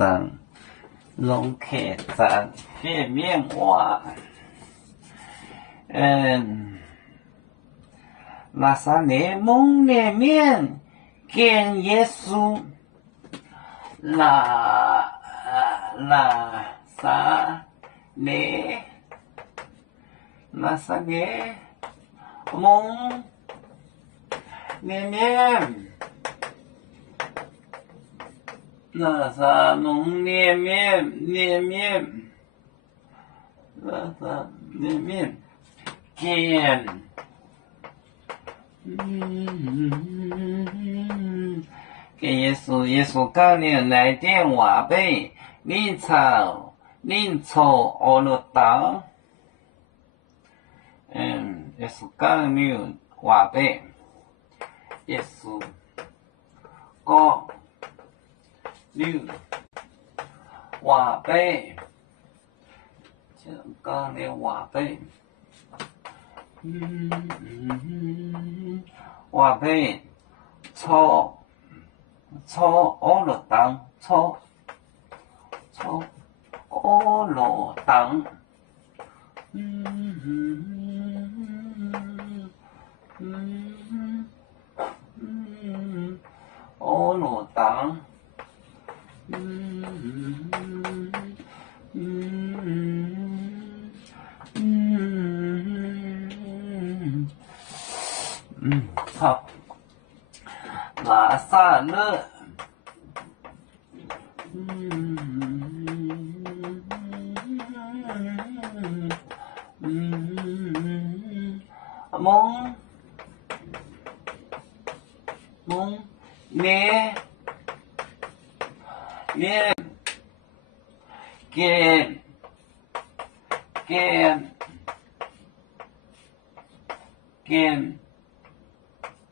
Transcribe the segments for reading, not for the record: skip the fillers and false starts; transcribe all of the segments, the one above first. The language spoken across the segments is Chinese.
章，龙客章前面话，拿撒勒蒙里面见耶稣，拿撒勒蒙里面。那啥蒙面那啥面见，给耶稣讲了来电话呗，恁操俄罗岛，耶稣讲了话呗，耶稣讲了话呗，就讲了话呗，话呗，操俄罗岛，操俄罗岛，俄罗岛。好，拿撒勒，蒙面见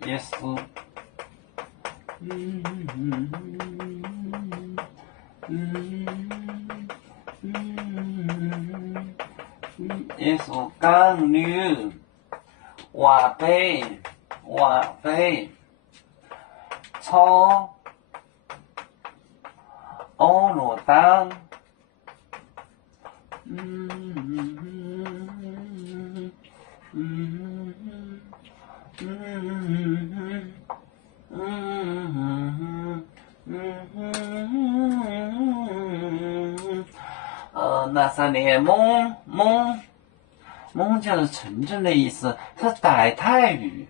耶稣，耶稣讲了话呗，操俄罗岛，那撒勒蒙就是纯正的意思，是傣泰语，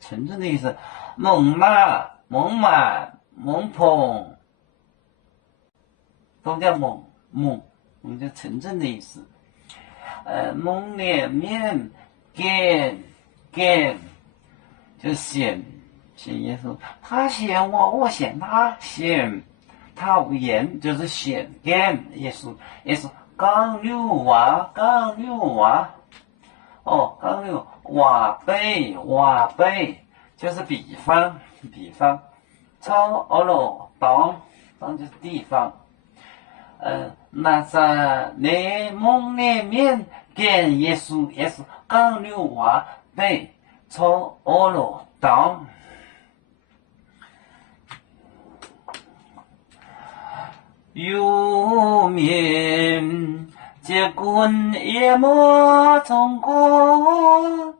纯正的意思，蒙马、蒙鹏，都叫蒙叫纯正的意思。蒙里面见就选耶稣，他选我，我选他，选他无言就是选见耶稣讲了话，讲了话呗，就是比方，操俄罗岛，当就是地方。那撒勒蒙里面见耶稣讲了话呗，操俄罗岛。有面结棍也莫中国，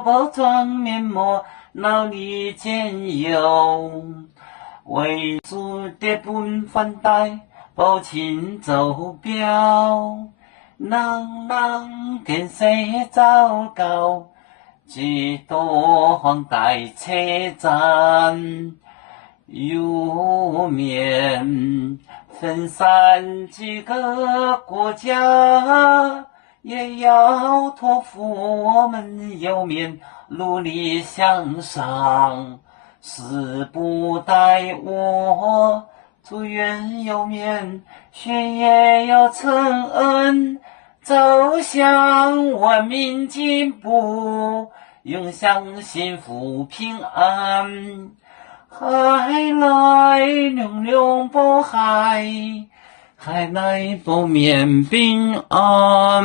包装面膜，脑里兼有。为主的本分带，保亲走表，人跟谁糟糕，几多黄带车站。有面分散几个国家，也要托付我们有面努力向上。誓不待我，祝愿有面学业要承恩，走向文明进步，永享幸福平安。海来龙波海，海来不免平安。